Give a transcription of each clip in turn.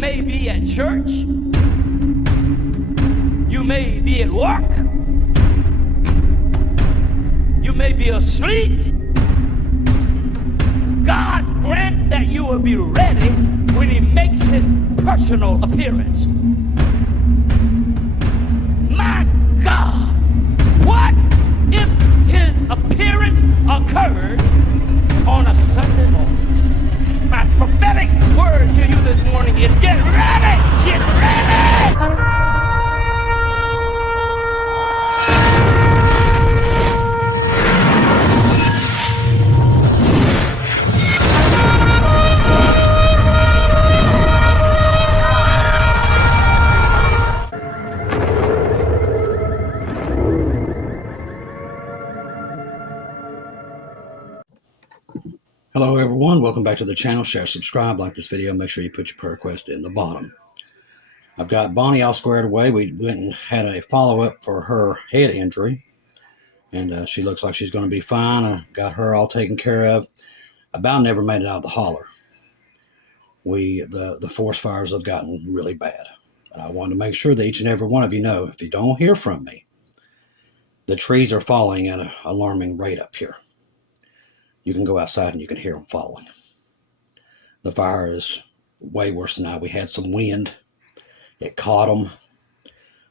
may be at church. You may be at work. You may be asleep. God grant that you will be ready when he makes his personal appearance. My God, what if his appearance occurs on a Sunday morning? My prophetic word to you this morning is get ready! Get ready! Hello everyone, welcome back to the channel. Share, subscribe, like this video, make sure you put your prayer request in the bottom. I've got Bonnie all squared away. We went and had a follow-up for her head injury, and she looks like she's going to be fine. I got her all taken care of. About never made it out of the holler. The forest fires have gotten really bad, and I wanted to make sure that each and every one of you know, if you don't hear from me, the trees are falling at an alarming rate up here. You can go outside and you can hear them falling. The fire is way worse tonight. We had some wind. It caught them.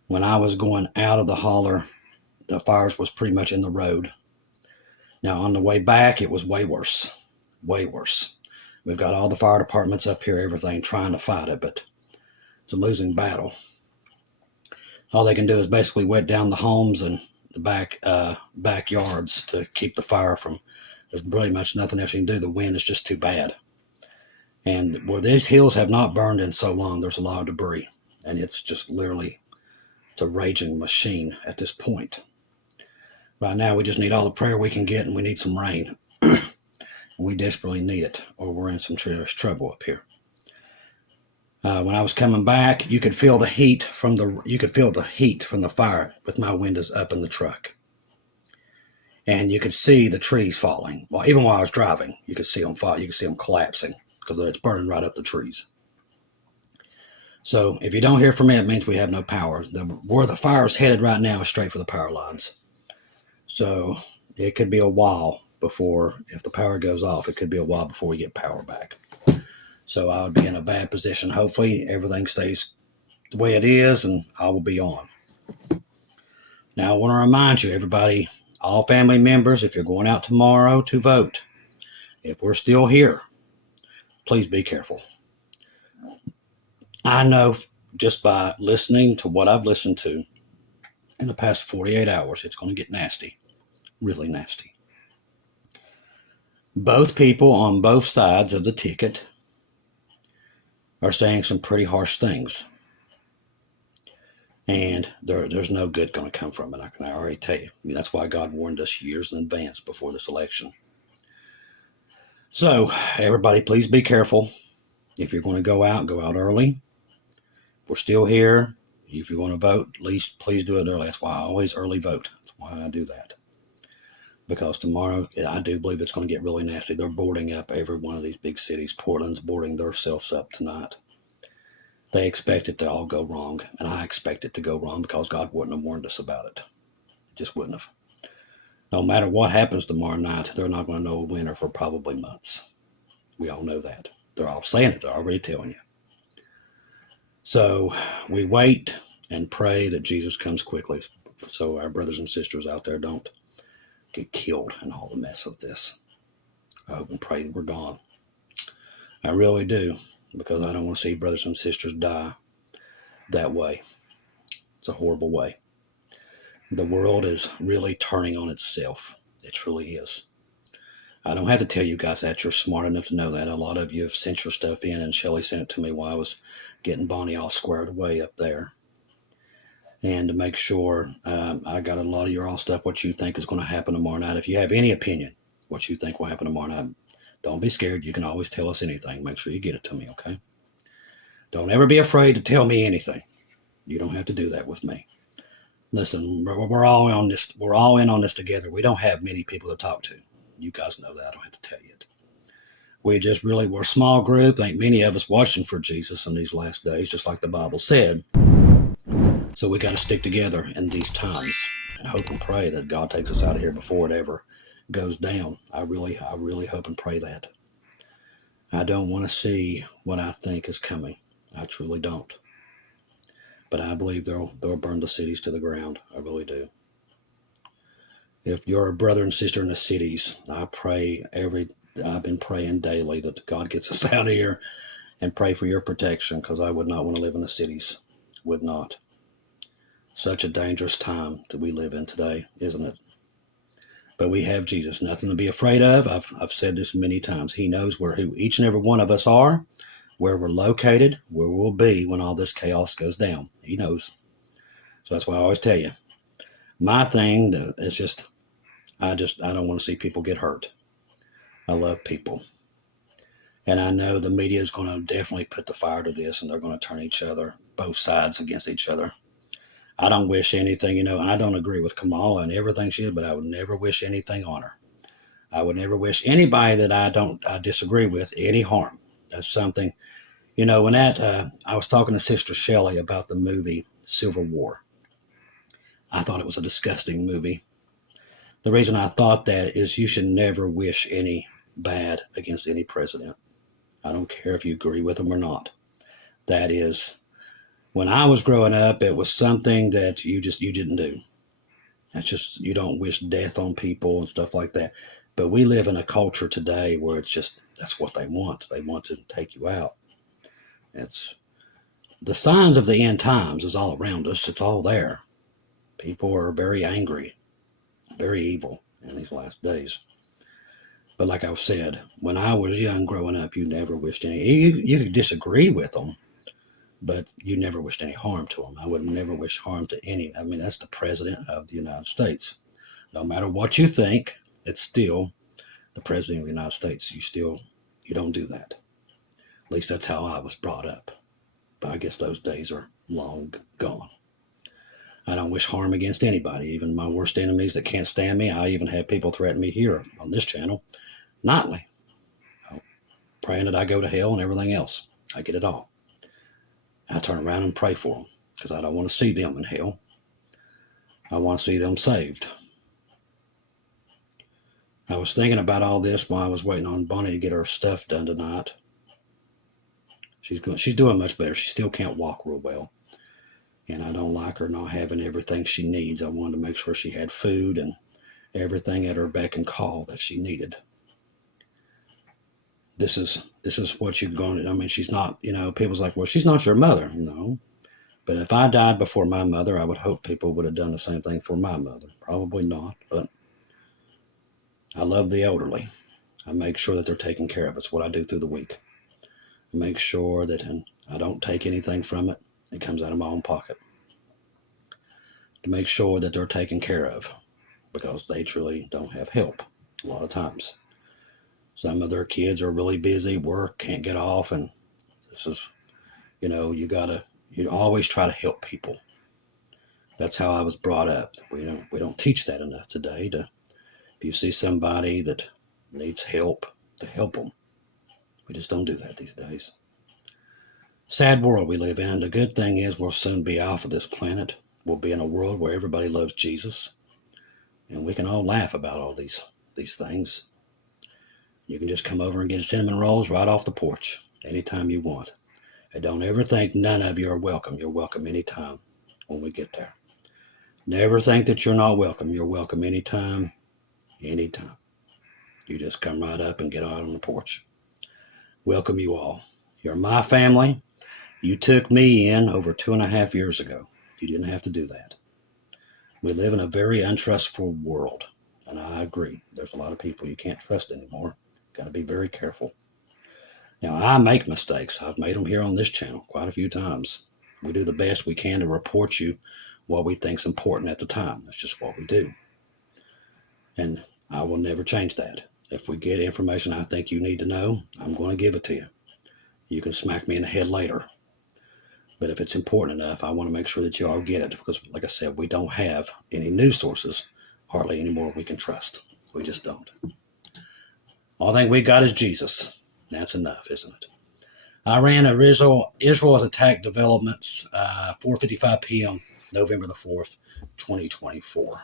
When I was going out of the holler, the fires was pretty much in the road. Now on the way back, it was way worse. Way worse. We've got all the fire departments up here, everything, trying to fight it, but it's a losing battle. All they can do is basically wet down the homes and the backyards to keep the fire from. There's pretty much nothing else you can do. The wind is just too bad. And where these hills have not burned in so long, there's a lot of debris. And it's just literally, it's a raging machine at this point. Right now, we just need all the prayer we can get, and we need some rain. And we desperately need it, or we're in some serious trouble up here. When I was coming back, you could feel the heat from the fire with my windows up in the truck. And you could see the trees falling. Well, even while I was driving, you could see them fall. You could see them collapsing because it's burning right up the trees. So if you don't hear from me, it means we have no power. Where the fire is headed right now is straight for the power lines. So it could be a while before, if the power goes off, it could be a while before we get power back. So I would be in a bad position. Hopefully everything stays the way it is and I will be on. Now I want to remind you, everybody, all family members, if you're going out tomorrow to vote, if we're still here, please be careful. I know just by listening to what I've listened to in the past 48 hours, it's going to get nasty, really nasty. Both people on both sides of the ticket are saying some pretty harsh things. And there's no good going to come from it. I can already tell you. I mean, that's why God warned us years in advance before this election. So, everybody, please be careful. If you're going to go out early. If we're still here, if you want to vote, at least please do it early. That's why I always early vote. That's why I do that. Because tomorrow, I do believe it's going to get really nasty. They're boarding up every one of these big cities. Portland's boarding themselves up tonight. They expect it to all go wrong, and I expect it to go wrong because God wouldn't have warned us about it. Just wouldn't have. No matter what happens tomorrow night, they're not going to know a winner for probably months. We all know that. They're all saying it. They're already telling you. So we wait and pray that Jesus comes quickly so our brothers and sisters out there don't get killed in all the mess of this. I hope and pray that we're gone. I really do. Because I don't want to see brothers and sisters die that way. It's a horrible way. The world is really turning on itself. It truly is. I don't have to tell you guys that. You're smart enough to know that. A lot of you have sent your stuff in, and Shelly sent it to me while I was getting Bonnie all squared away up there. And to make sure, I got a lot of your all stuff, what you think is going to happen tomorrow night. If you have any opinion, what you think will happen tomorrow night, don't be scared. You can always tell us anything. Make sure you get it to me, okay? Don't ever be afraid to tell me anything. You don't have to do that with me. Listen, we're all on this. We're all in on this together. We don't have many people to talk to. You guys know that. I don't have to tell you it. We just really were a small group. Ain't many of us watching for Jesus in these last days, just like the Bible said. So we got to stick together in these times and hope and pray that God takes us out of here before it ever goes down. I really hope and pray that. I don't want to see what I think is coming. I truly don't. But I believe they'll burn the cities to the ground. I really do. If you're a brother and sister in the cities, I've been praying daily that God gets us out of here, and pray for your protection, because I would not want to live in the cities. Would not. Such a dangerous time that we live in today, isn't it? But we have Jesus, nothing to be afraid of. I've said this many times. He knows who each and every one of us are, where we're located, where we'll be when all this chaos goes down. He knows. So that's why I always tell you, my thing is just, I don't want to see people get hurt. I love people. And I know the media is going to definitely put the fire to this, and they're going to turn both sides against each other. I don't wish anything, I don't agree with Kamala and everything she did, but I would never wish anything on her. I would never wish anybody that I disagree with any harm. That's something, when I was talking to Sister Shelley about the movie Civil War. I thought it was a disgusting movie. The reason I thought that is you should never wish any bad against any president. I don't care if you agree with them or not. That is, when I was growing up, it was something that you didn't do. That's just, you don't wish death on people and stuff like that. But we live in a culture today where it's just, that's what they want. They want to take you out. It's the signs of the end times is all around us. It's all there. People are very angry, very evil in these last days. But like I've said, when I was young growing up, you never wished any, you could disagree with them, but you never wished any harm to them. I would never wish harm to any. I mean, that's the president of the United States. No matter what you think, it's still the president of the United States. You don't do that. At least that's how I was brought up. But I guess those days are long gone. I don't wish harm against anybody, even my worst enemies that can't stand me. I even have people threaten me here on this channel nightly, praying that I go to hell and everything else. I get it all. I turn around and pray for them, because I don't want to see them in hell. I want to see them saved. I was thinking about all this while I was waiting on Bonnie to get her stuff done tonight. She's doing much better. She still can't walk real well. And I don't like her not having everything she needs. I wanted to make sure she had food and everything at her beck and call that she needed. This is what you're going to, I mean, she's not, people's like, well, she's not your mother. No. But if I died before my mother, I would hope people would have done the same thing for my mother. Probably not, but I love the elderly. I make sure that they're taken care of. It's what I do through the week. I make sure that I don't take anything from it. It comes out of my own pocket. To make sure that they're taken care of, because they truly don't have help a lot of times. Some of their kids are really busy, work, can't get off, and this is, you always try to help people. That's how I was brought up. We don't teach that enough today. If you see somebody that needs help, to help them. We just don't do that these days. Sad world we live in. The good thing is we'll soon be off of this planet. We'll be in a world where everybody loves Jesus. And we can all laugh about all these things. You can just come over and get cinnamon rolls right off the porch anytime you want. And don't ever think none of you are welcome. You're welcome anytime when we get there. Never think that you're not welcome. You're welcome anytime, anytime. You just come right up and get out on the porch. Welcome you all. You're my family. You took me in over 2.5 years ago. You didn't have to do that. We live in a very untrustful world, and I agree. There's a lot of people you can't trust anymore. Got to be very careful. Now, I make mistakes. I've made them here on this channel quite a few times. We do the best we can to report you what we think is important at the time. That's just what we do. And I will never change that. If we get information I think you need to know, I'm going to give it to you. You can smack me in the head later. But if it's important enough, I want to make sure that you all get it. Because, like I said, we don't have any news sources, hardly anymore we can trust. We just don't. All thing we got is Jesus. That's enough, isn't it? Iran, Israel has attacked developments 4:55 p.m. November the 4th, 2024.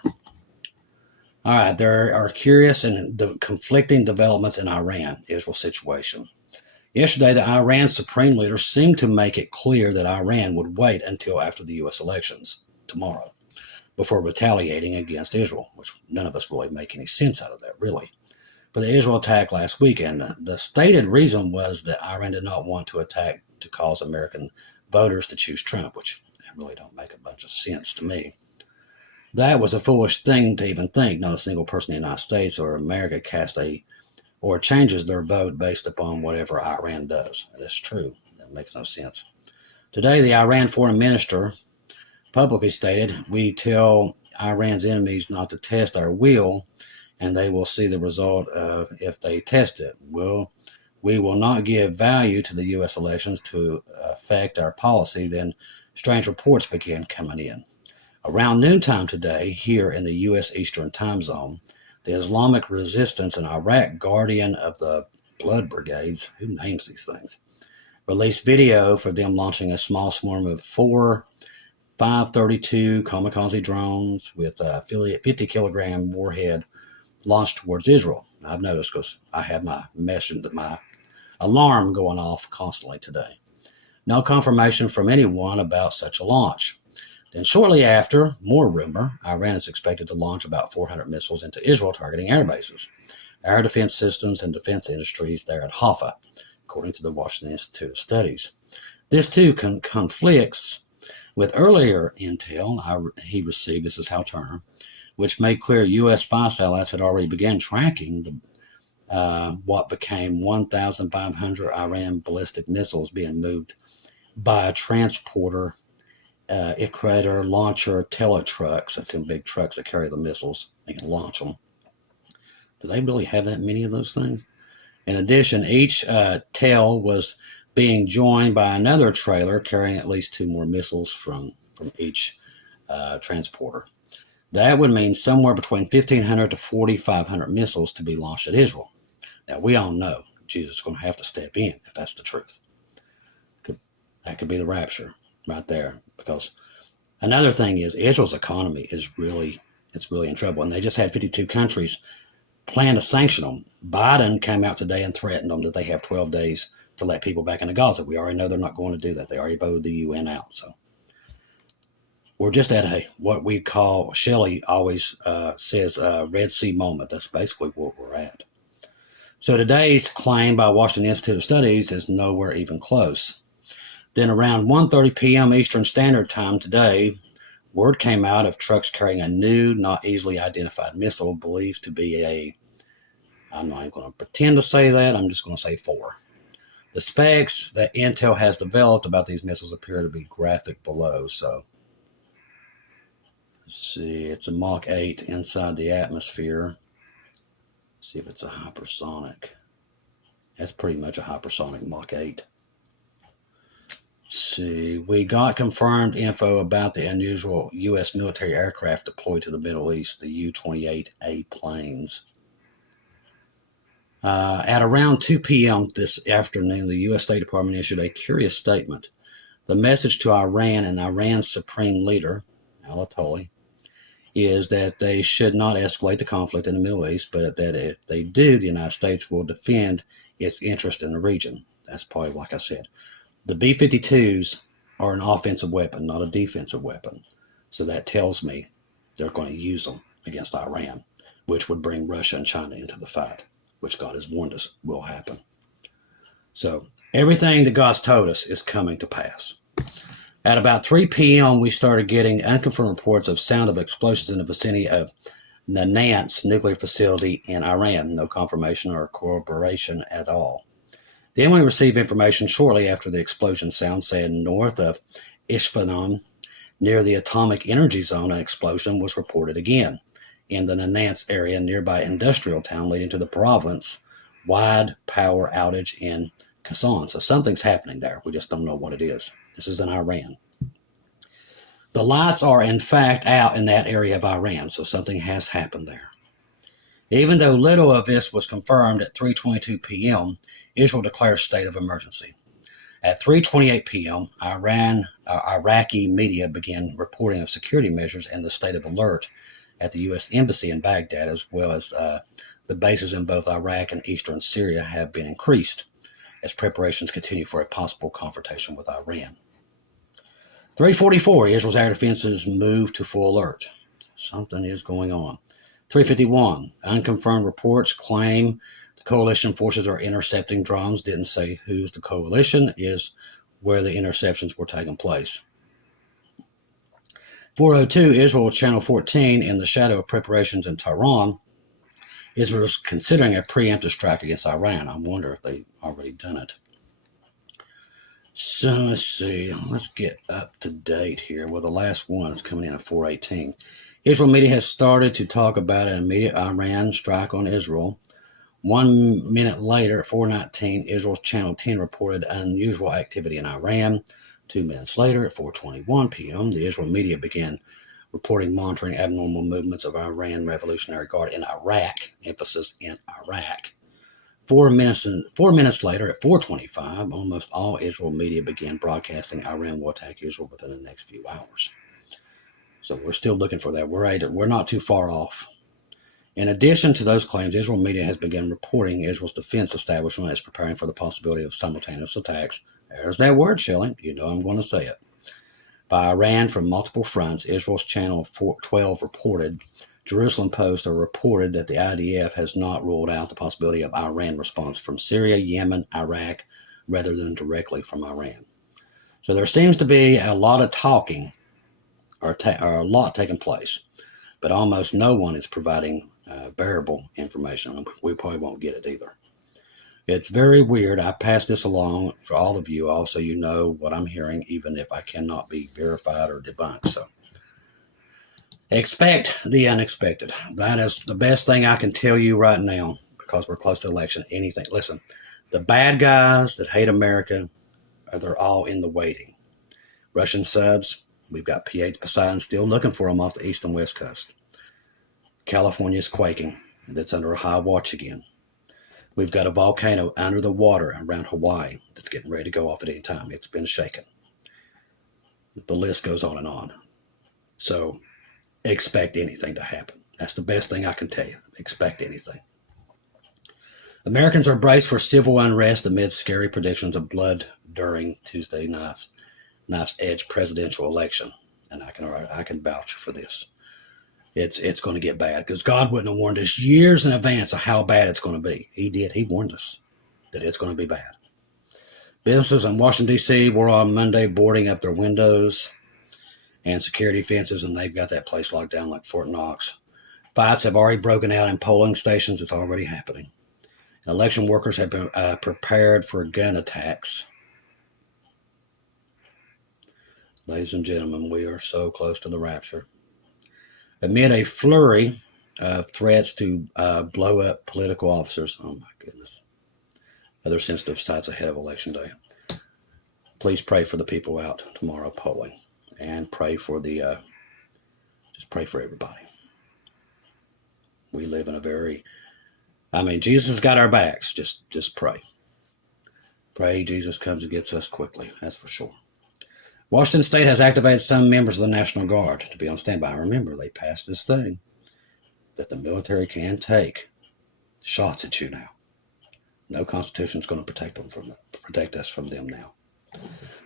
All right, there are curious and conflicting developments in Iran-Israel situation. Yesterday, the Iran Supreme Leader seemed to make it clear that Iran would wait until after the U.S. elections tomorrow before retaliating against Israel, which none of us really make any sense out of that, really. For the Israel attack last weekend, the stated reason was that Iran did not want to attack to cause American voters to choose Trump, which really don't make a bunch of sense to me. That was a foolish thing to even think. Not a single person in the United States or America or changes their vote based upon whatever Iran does. That's true. That makes no sense. Today, the Iran foreign minister publicly stated, "We tell Iran's enemies not to test our will, and they will see the result of if they test it. We will not give value to the U.S. elections to affect our policy." Then strange reports began coming in. Around noontime today, here in the U.S. Eastern Time Zone, the Islamic Resistance in Iraq, Guardian of the Blood Brigades, who names these things, released video for them launching a small swarm of 4 532 kamikaze drones with a 50-kilogram warhead launched towards Israel. I've noticed because I have my alarm going off constantly today. No confirmation from anyone about such a launch. Then shortly after, more rumor, Iran is expected to launch about 400 missiles into Israel targeting air bases, air defense systems, and defense industries there at Haifa, according to the Washington Institute of Studies. This too conflicts with earlier intel he received, this is Hal Turner, which made clear U.S. spy satellites had already begun tracking what became 1,500 Iran ballistic missiles being moved by a transporter equator launcher teletrucks. That's in big trucks that carry the missiles. They can launch them. Do they really have that many of those things? In addition, each tail was being joined by another trailer carrying at least 2 more missiles from each transporter. That would mean somewhere between 1,500 to 4,500 missiles to be launched at Israel. Now, we all know Jesus is going to have to step in if that's the truth. That could be the rapture right there. Because another thing is Israel's economy is really in trouble. And they just had 52 countries plan to sanction them. Biden came out today and threatened them that they have 12 days to let people back into Gaza. We already know they're not going to do that. They already voted the UN out. So we're just at what we call, Shelley always says, a Red Sea moment. That's basically what we're at. So today's claim by Washington Institute of Studies is nowhere even close. Then around 1:30 p.m. Eastern Standard Time today, word came out of trucks carrying a new, not easily identified missile believed to be I'm not even going to pretend to say that, I'm just going to say 4. The specs that Intel has developed about these missiles appear to be graphic below. So, let's see, it's a Mach 8 inside the atmosphere. Let's see if it's a hypersonic. That's pretty much a hypersonic Mach 8. See, we got confirmed info about the unusual U.S. military aircraft deployed to the Middle East, the U-28A planes. At around 2 p.m. this afternoon, the U.S. State Department issued a curious statement. The message to Iran and Iran's supreme leader, Ayatollah, is that they should not escalate the conflict in the Middle East, but that if they do, the United States will defend its interest in the region. That's probably like I said. The B-52s are an offensive weapon, not a defensive weapon. So that tells me they're going to use them against Iran, which would bring Russia and China into the fight, which God has warned us will happen. So everything that God's told us is coming to pass. At about 3 p.m., we started getting unconfirmed reports of sound of explosions in the vicinity of Nanance nuclear facility in Iran. No confirmation or corroboration at all. Then we received information shortly after the explosion sound saying north of Isfahan, near the atomic energy zone, an explosion was reported again in the Nanance area, nearby industrial town, leading to the province-wide power outage in Kazan. So something's happening there. We just don't know what it is. This is in Iran. The lights are in fact out in that area of Iran, so something has happened there. Even though little of this was confirmed at 3:22 p.m., Israel declared state of emergency. At 3:28 p.m., Iraqi media began reporting of security measures and the state of alert at the U.S. Embassy in Baghdad, as well as the bases in both Iraq and eastern Syria have been increased as preparations continue for a possible confrontation with Iran. 3:44, Israel's air defenses move to full alert. Something is going on. 3:51, unconfirmed reports claim the coalition forces are intercepting drones. Didn't say who's the coalition, is where the interceptions were taking place. 4:02, Israel Channel 14, in the shadow of preparations in Tehran, Israel is considering a preemptive strike against Iran. I wonder if they've already done it. So let's see. Let's get up to date here. Well, the last one is coming in at 4:18. Israel media has started to talk about an immediate Iran strike on Israel. 1 minute later, at 4:19, Israel's Channel 10 reported unusual activity in Iran. 2 minutes later, at 4:21 p.m., the Israel media began reporting monitoring abnormal movements of Iran Revolutionary Guard in Iraq, emphasis in Iraq. 4 minutes later, at 4:25, almost all Israel media began broadcasting Iran will attack Israel within the next few hours. So we're still looking for that. We're not too far off. In addition to those claims, Israel media has begun reporting Israel's defense establishment is preparing for the possibility of simultaneous attacks. There's that word, Shelley. You know I'm going to say it. By Iran from multiple fronts. Israel's Channel 12 reported. Jerusalem Post reported that the IDF has not ruled out the possibility of Iran response from Syria, Yemen, Iraq, rather than directly from Iran. So there seems to be a lot of talking, or a lot taking place, but almost no one is providing bearable information. We probably won't get it either. It's very weird. I pass this along for all of you. Also, you know what I'm hearing, even if I cannot be verified or debunked. So expect the unexpected. That is the best thing I can tell you right now, because we're close to election. Anything. Listen, the bad guys that hate America, they're all in the waiting. Russian subs, we've got P.H. Poseidon still looking for them off the east and west coast. California's quaking. That's under a high watch again. We've got a volcano under the water around Hawaii that's getting ready to go off at any time. It's been shaken. The list goes on and on. So expect anything to happen. That's the best thing I can tell you. Expect anything. Americans are braced for civil unrest amid scary predictions of blood during Tuesday Knife's Edge presidential election. And I can vouch for this. It's going to get bad, because God wouldn't have warned us years in advance of how bad it's going to be. He did. He warned us that it's going to be bad. Businesses in Washington, D.C. were on Monday boarding up their windows and security fences, and they've got that place locked down like Fort Knox. Fights have already broken out in polling stations. It's already happening. Election workers have been prepared for gun attacks. Ladies and gentlemen, we are so close to the rapture. Amid a flurry of threats to blow up political officers. Oh my goodness. Other sensitive sites ahead of Election Day. Please pray for the people out tomorrow polling. And pray for just pray for everybody. We live in Jesus has got our backs. Just pray. Pray Jesus comes and gets us quickly. That's for sure. Washington State has activated some members of the National Guard to be on standby. Remember, they passed this thing that the military can take shots at you now. No Constitution is going to protect us from them now.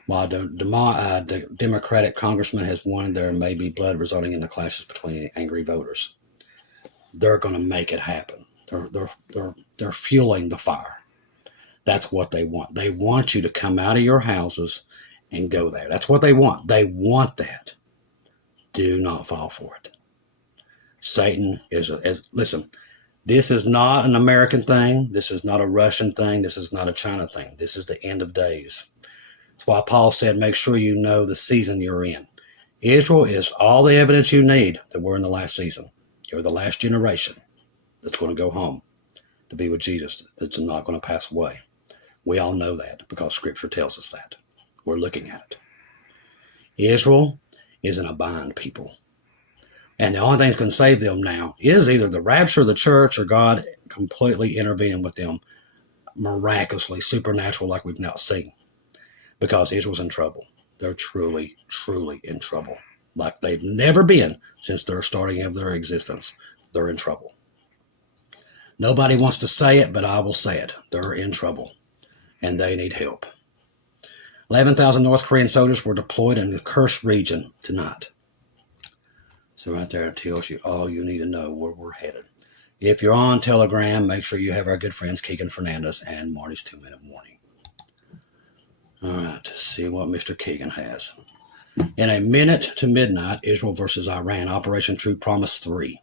While the Democratic congressman has warned there may be blood resulting in the clashes between angry voters, they're going to make it happen. They're fueling the fire. That's what they want. They want you to come out of your houses and go there. That's what they want. They want that. Do not fall for it. Satan listen, this is not an American thing. This is not a Russian thing. This is not a China thing. This is the end of days. That's why Paul said, make sure you know the season you're in. Israel is all the evidence you need that we're in the last season. You're the last generation that's going to go home to be with Jesus, that's not going to pass away. We all know that because Scripture tells us that. We're looking at it. Israel is in a bind, people. And the only thing that's going to save them now is either the rapture of the church or God completely intervening with them miraculously, supernatural, like we've not seen. Because Israel's in trouble. They're truly, truly in trouble. Like they've never been since their starting of their existence. They're in trouble. Nobody wants to say it, but I will say it. They're in trouble. And they need help. 11,000 North Korean soldiers were deployed in the cursed region tonight. So right there it tells you all you need to know where we're headed. If you're on Telegram, make sure you have our good friends Keegan Fernandez and Marty's 2-minute warning. All right, let's see what Mr. Keegan has. In a minute to midnight, Israel versus Iran, Operation True Promise 3.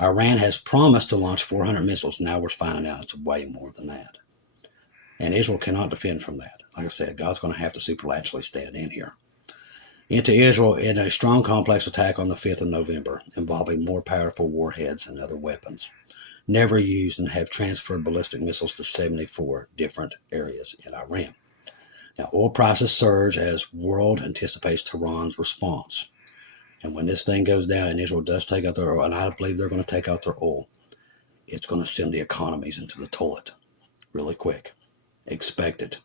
Iran has promised to launch 400 missiles. Now we're finding out it's way more than that. And Israel cannot defend from that. Like I said, God's going to have to supernaturally stand in here. Into Israel in a strong complex attack on the 5th of November, involving more powerful warheads and other weapons, never used, and have transferred ballistic missiles to 74 different areas in Iran. Now, oil prices surge as world anticipates Tehran's response. And when this thing goes down and Israel does take out their oil, and I believe they're going to take out their oil, it's going to send the economies into the toilet really quick. Expect it.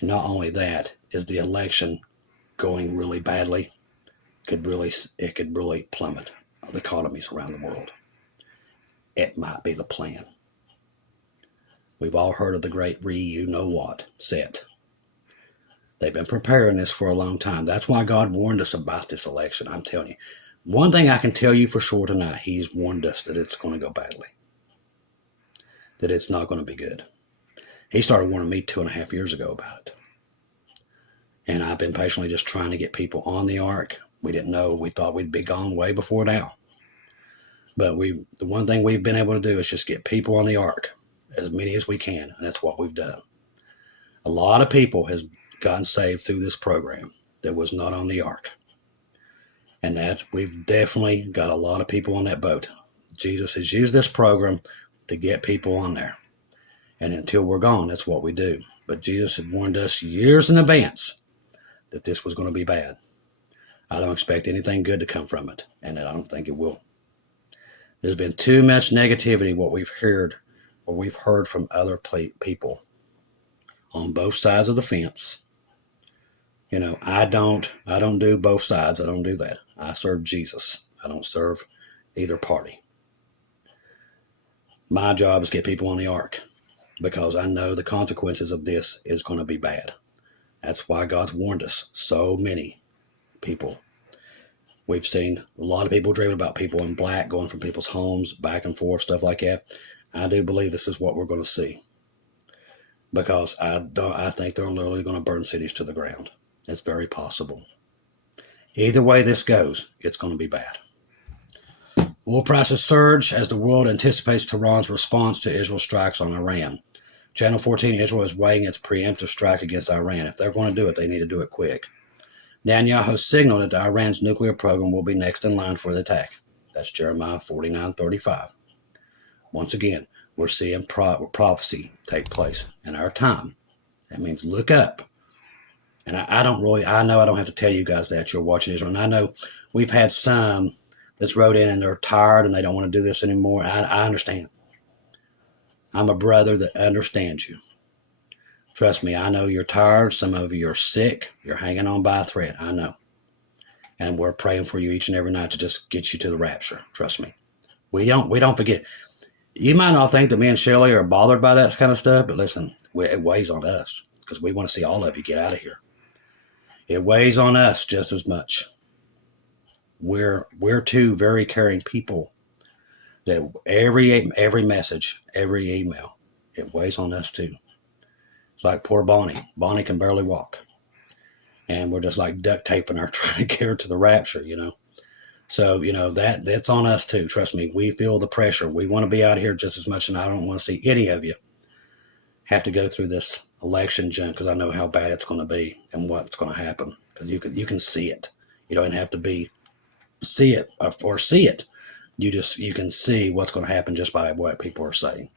And not only that, is the election going really badly, it could really plummet the economies around the world. It might be the plan. We've all heard of the great you-know-what set. They've been preparing this for a long time. That's why God warned us about this election. I'm telling you. One thing I can tell you for sure tonight, he's warned us that it's going to go badly. That it's not going to be good. He started warning me 2.5 years ago about it. And I've been patiently just trying to get people on the ark. We didn't know. We thought we'd be gone way before now. But the one thing we've been able to do is just get people on the ark. As many as we can. And that's what we've done. A lot of people has gotten saved through this program that was not on the ark. And that we've definitely got a lot of people on that boat. Jesus has used this program to get people on there. And until we're gone, that's what we do. But Jesus had warned us years in advance that this was going to be bad. I don't expect anything good to come from it. And I don't think it will. There's been too much negativity, what we've heard from other people on both sides of the fence. You know, I don't do both sides. I don't do that. I serve Jesus. I don't serve either party. My job is to get people on the ark because I know the consequences of this is going to be bad. That's why God's warned us. So many people. We've seen a lot of people dreaming about people in black going from people's homes back and forth, stuff like that. I do believe this is what we're going to see because I think they're literally going to burn cities to the ground. It's very possible. Either way this goes, it's going to be bad. Oil prices surge as the world anticipates Tehran's response to Israel's strikes on Iran. Channel 14, Israel is weighing its preemptive strike against Iran. If they're going to do it, they need to do it quick. Netanyahu signaled that Iran's nuclear program will be next in line for the attack. That's Jeremiah 49:35. Once again, we're seeing prophecy take place in our time. That means look up. And I know I don't have to tell you guys that you're watching Israel. And I know we've had some that's wrote in and they're tired and they don't want to do this anymore. I understand. I'm a brother that understands you. Trust me, I know you're tired. Some of you are sick. You're hanging on by a thread. I know. And we're praying for you each and every night to just get you to the rapture. Trust me. We don't forget. You might not think that me and Shelley are bothered by that kind of stuff, but listen, it weighs on us because we want to see all of you get out of here. It weighs on us just as much. We're two very caring people that every message, every email, it weighs on us too. It's like poor Bonnie. Bonnie can barely walk. And we're just like duct taping her, trying to get her to the rapture, you know. So, you know, that's on us too. Trust me, we feel the pressure. We want to be out here just as much, and I don't want to see any of you have to go through this election junk because I know how bad it's going to be and what's going to happen. Because you can see it. You don't have to see it or see it. You can see what's going to happen just by what people are saying.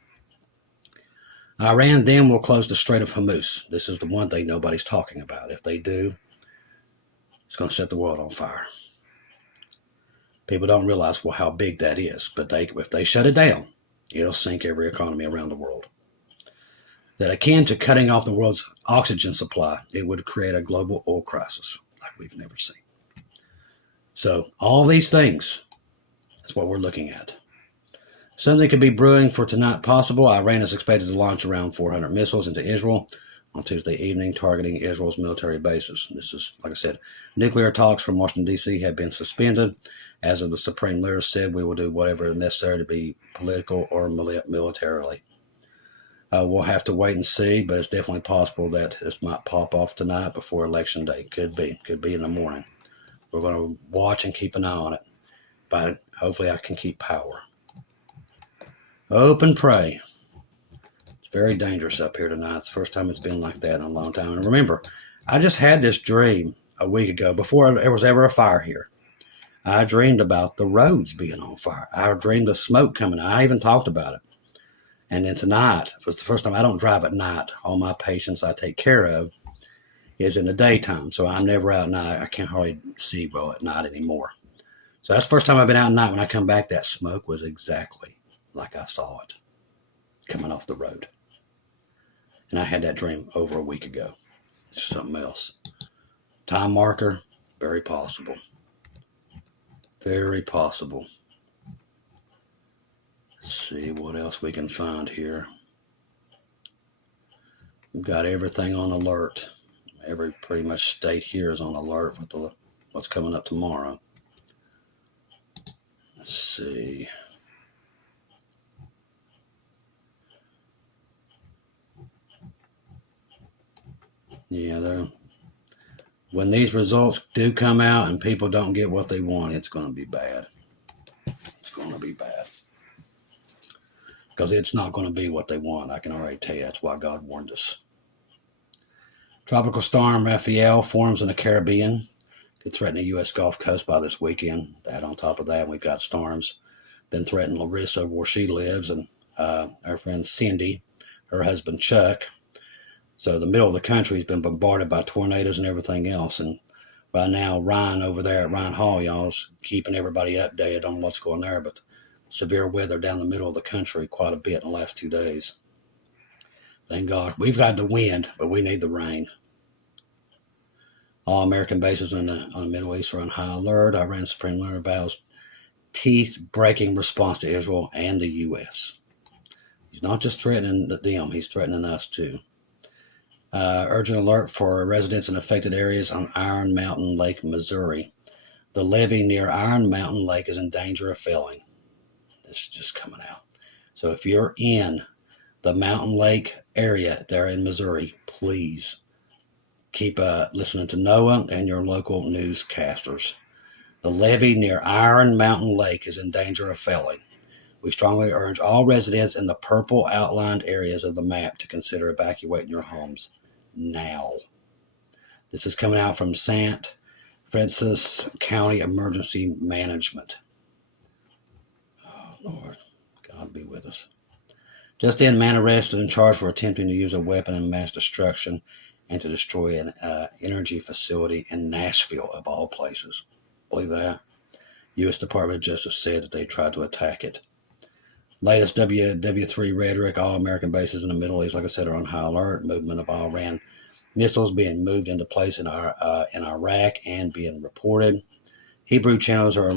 Iran then will close the Strait of Hormuz. This is the one thing nobody's talking about. If they do, it's going to set the world on fire. People don't realize how big that is, but if they shut it down, it'll sink every economy around the world. That akin to cutting off the world's oxygen supply, it would create a global oil crisis like we've never seen. So all these things is what we're looking at. Something could be brewing for tonight possible. Iran is expected to launch around 400 missiles into Israel on Tuesday evening, targeting Israel's military bases. This is, like I said, nuclear talks from Washington, D.C. have been suspended. As of the Supreme Leader said, we will do whatever is necessary to be political or militarily. We'll have to wait and see, but it's definitely possible that this might pop off tonight before Election Day. Could be in the morning. We're going to watch and keep an eye on it, but hopefully I can keep power. Hope and pray. It's very dangerous up here tonight. It's the first time it's been like that in a long time. And remember, I just had this dream a week ago before there was ever a fire here. I dreamed about the roads being on fire. I dreamed of smoke coming. I even talked about it. And then tonight was the first time. I don't drive at night. All my patients I take care of is in the daytime. So I'm never out at night. I can't hardly see well at night anymore. So that's the first time I've been out at night. When I come back, that smoke was exactly like I saw it coming off the road. And I had that dream over a week ago. It's something else. Time marker, very possible. Very possible. Let's see what else we can find here. We've got everything on alert. Every pretty much state here is on alert with what's coming up tomorrow. Let's see. Yeah, when these results do come out and people don't get what they want, it's going to be bad. It's going to be bad. Because it's not going to be what they want. I can already tell you. That's why God warned us. Tropical storm Raphael forms in the Caribbean. Could threaten the U.S. Gulf Coast by this weekend. That on top of that, we've got storms. Been threatening Larissa where she lives, and our friend Cindy, her husband Chuck. So the middle of the country has been bombarded by tornadoes and everything else. And right now, Ryan over there at Ryan Hall, y'all, is keeping everybody updated on what's going there. But severe weather down the middle of the country quite a bit in the last 2 days. Thank God. We've got the wind, but we need the rain. All American bases on the Middle East are on high alert. Iran Supreme Leader vows teeth-breaking response to Israel and the U.S. He's not just threatening them, he's threatening us too. Urgent alert for residents in affected areas on Iron Mountain Lake, Missouri. The levee near Iron Mountain Lake is in danger of failing. This is just coming out. So if you're in the Mountain Lake area there in Missouri, please keep listening to Noah and your local newscasters. The levee near Iron Mountain Lake is in danger of failing. We strongly urge all residents in the purple outlined areas of the map to consider evacuating your homes now. This is coming out from St. Francis County Emergency Management. Oh, Lord, God be with us. Just in, man arrested and charged for attempting to use a weapon of mass destruction and to destroy an energy facility in Nashville, of all places. Believe that? U.S. Department of Justice said that they tried to attack it. Latest WW3 rhetoric, all American bases in the Middle East, like I said, are on high alert. Movement of Iran missiles being moved into place in Iraq and being reported. Hebrew channels are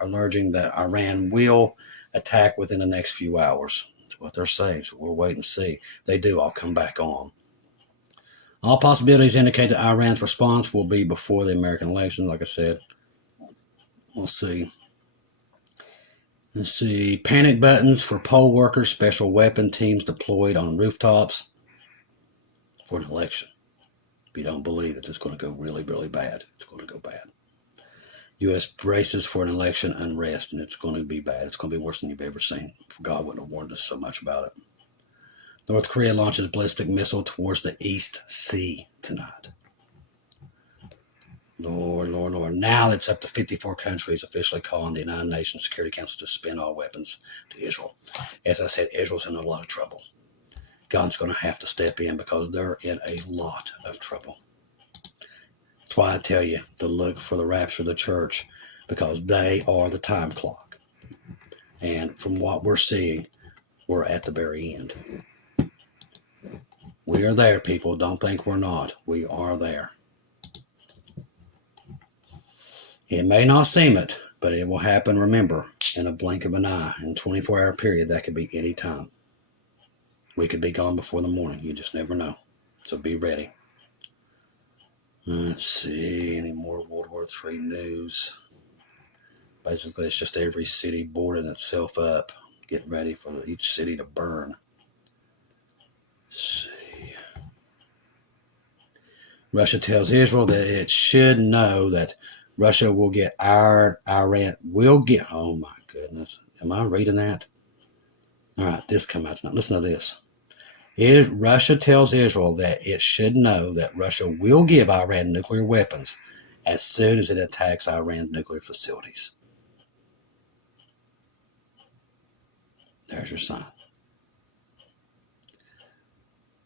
alerting that Iran will attack within the next few hours. That's what they're saying, so we'll wait and see. If they do, I'll come back on. All possibilities indicate that Iran's response will be before the American election, like I said. We'll see. Let's see. Panic buttons for poll workers, special weapon teams deployed on rooftops for an election. If you don't believe it, it's going to go really, really bad. It's going to go bad. U.S. braces for an election unrest, and it's going to be bad. It's going to be worse than you've ever seen. God wouldn't have warned us so much about it. North Korea launches ballistic missile towards the East Sea tonight. Lord, Lord, Lord. Now it's up to 54 countries officially calling the United Nations Security Council to suspend all weapons to Israel. As I said, Israel's in a lot of trouble. God's going to have to step in because they're in a lot of trouble. That's why I tell you to look for the rapture of the church, because they are the time clock. And from what we're seeing, we're at the very end. We are there, people. Don't think we're not. We are there. It may not seem it, but it will happen, remember, in a blink of an eye. In a 24-hour period, that could be any time. We could be gone before the morning. You just never know. So be ready. Let's see, any more World War III news? Basically, it's just every city boarding itself up, getting ready for each city to burn. Let's see. Russia tells Israel that it should know that Russia will get Iran will get, oh my goodness. Am I reading that? All right, this come out tonight. Listen to this. Russia tells Israel that it should know that Russia will give Iran nuclear weapons as soon as it attacks Iran's nuclear facilities. There's your sign.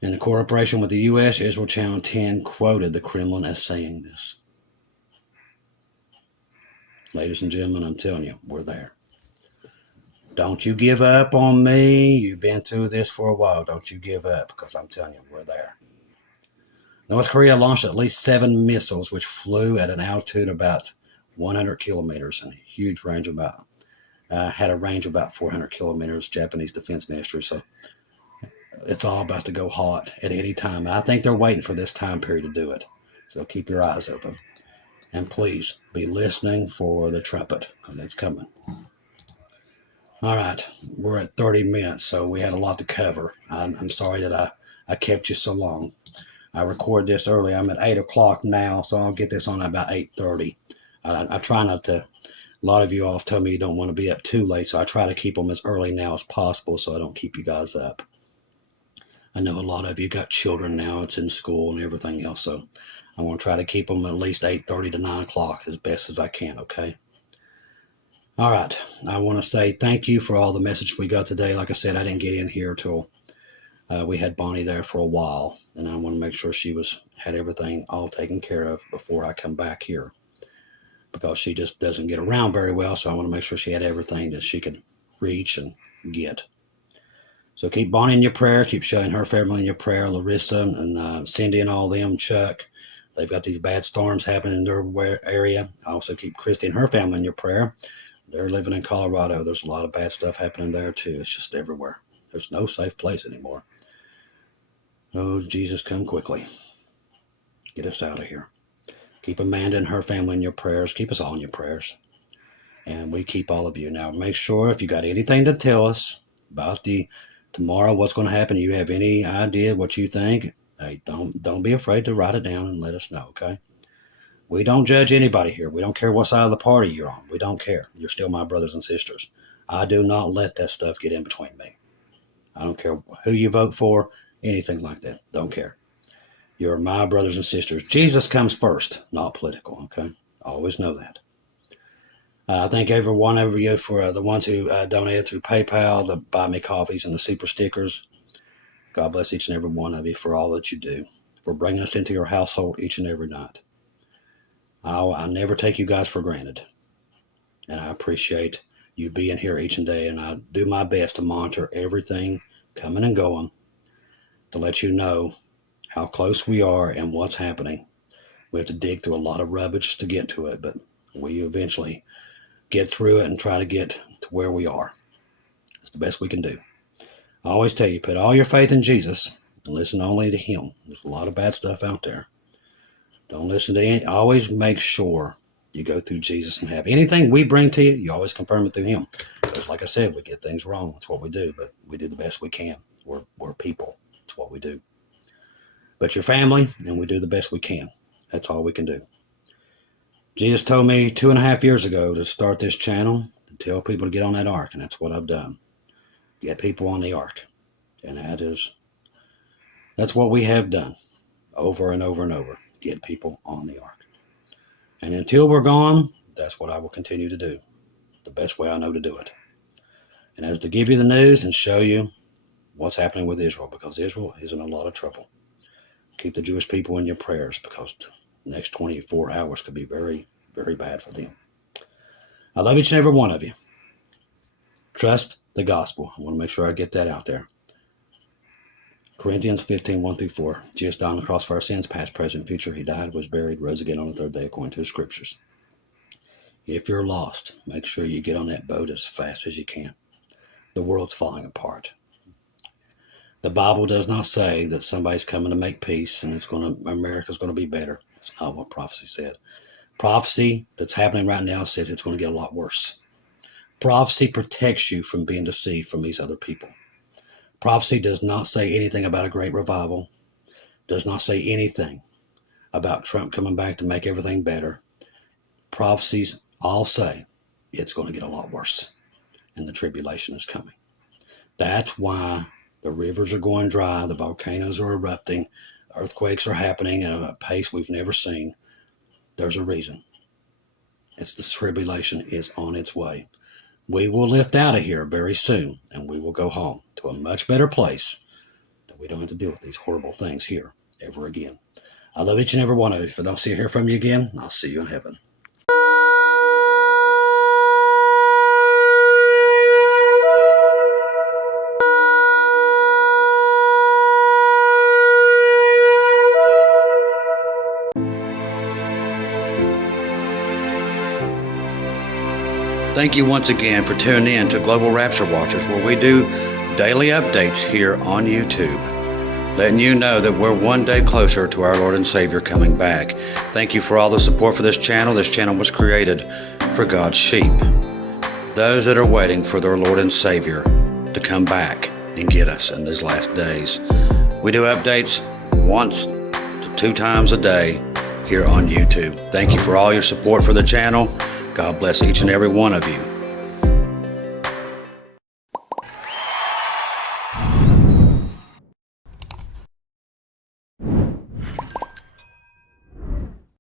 In the cooperation with the U.S., Israel Channel 10 quoted the Kremlin as saying this. Ladies and gentlemen, I'm telling you, we're there. Don't you give up on me. You've been through this for a while. Don't you give up, because I'm telling you, we're there. North Korea launched at least 7 missiles, which flew at an altitude about 100 kilometers and a huge range about, had a range of about 400 kilometers, Japanese Defense Ministry. So it's all about to go hot at any time. And I think they're waiting for this time period to do it. So keep your eyes open. And please be listening for the trumpet, because it's coming. All right, we're at 30 minutes, so we had a lot to cover. I'm sorry that I kept you so long. I recorded this early. I'm at 8 o'clock now, so I'll get this on about 8:30. I try not to. A lot of you all have told me you don't want to be up too late, so I try to keep them as early now as possible so I don't keep you guys up. I know a lot of you got children now. It's in school and everything else, so I'm going to try to keep them at least 8:30 to 9 o'clock as best as I can, okay? All right, I want to say thank you for all the message we got today. Like I said, I didn't get in here till we had Bonnie there for a while, and I want to make sure she had everything all taken care of before I come back here, because she just doesn't get around very well, so I want to make sure she had everything that she could reach and get. So keep Bonnie in your prayer. Keep showing her family in your prayer. Larissa and Cindy and all them, Chuck. They've got these bad storms happening in their area. Also keep Christy and her family in your prayer. They're living in Colorado. There's a lot of bad stuff happening there too. It's just everywhere. There's no safe place anymore. Oh, Jesus, come quickly. Get us out of here. Keep Amanda and her family in your prayers. Keep us all in your prayers. And we keep all of you. Now, make sure if you got anything to tell us about tomorrow, what's going to happen, you have any idea what you think, hey, don't be afraid to write it down and let us know, okay? We don't judge anybody here. We don't care what side of the party you're on. We don't care. You're still my brothers and sisters. I do not let that stuff get in between me. I don't care who you vote for, anything like that. Don't care. You're my brothers and sisters. Jesus comes first, not political, okay? Always know that. Thank every one of you for the ones who donated through PayPal, the Buy Me Coffees, and the super stickers. God bless each and every one of you for all that you do, for bringing us into your household each and every night. I never take you guys for granted, and I appreciate you being here each and day, and I do my best to monitor everything coming and going to let you know how close we are and what's happening. We have to dig through a lot of rubbish to get to it, but we eventually get through it and try to get to where we are. It's the best we can do. I always tell you, put all your faith in Jesus and listen only to Him. There's a lot of bad stuff out there. Don't listen to any. Always make sure you go through Jesus and have anything we bring to you, you always confirm it through Him. Because like I said, we get things wrong. That's what we do, but we do the best we can. We're people. That's what we do. But you're family, and we do the best we can. That's all we can do. Jesus told me 2.5 years ago to start this channel, to tell people to get on that ark, and that's what I've done. Get people on the ark. And that's what we have done over and over and over. Get people on the ark. And until we're gone, that's what I will continue to do. The best way I know to do it. And as to give you the news and show you what's happening with Israel, because Israel is in a lot of trouble. Keep the Jewish people in your prayers, because the next 24 hours could be very, very bad for them. I love each and every one of you. Trust the gospel. I want to make sure I get that out there. Corinthians 15, 1-4. Jesus died on the cross for our sins, past, present, future. He died, was buried, rose again on the third day according to the scriptures. If you're lost, make sure you get on that boat as fast as you can. The world's falling apart. The Bible does not say that somebody's coming to make peace and America's going to be better. That's not what prophecy said. Prophecy that's happening right now says it's going to get a lot worse. Prophecy protects you from being deceived from these other people. Prophecy does not say anything about a great revival, does not say anything about Trump coming back to make everything better. Prophecies all say it's going to get a lot worse and the tribulation is coming. That's why the rivers are going dry, the volcanoes are erupting, earthquakes are happening at a pace we've never seen. There's a reason. It's the tribulation is on its way. We will lift out of here very soon, and we will go home to a much better place that we don't have to deal with these horrible things here ever again. I love each and every one of you. If I don't see or hear from you again, I'll see you in heaven. Thank you once again for tuning in to Global Rapture Watchers, where we do daily updates here on YouTube, letting you know that we're one day closer to our Lord and Savior coming back. Thank you for all the support for this channel. This channel was created for God's sheep, those that are waiting for their Lord and Savior to come back and get us in these last days. We do updates once to 2 times a day here on YouTube. Thank you for all your support for the channel. God bless each and every one of you.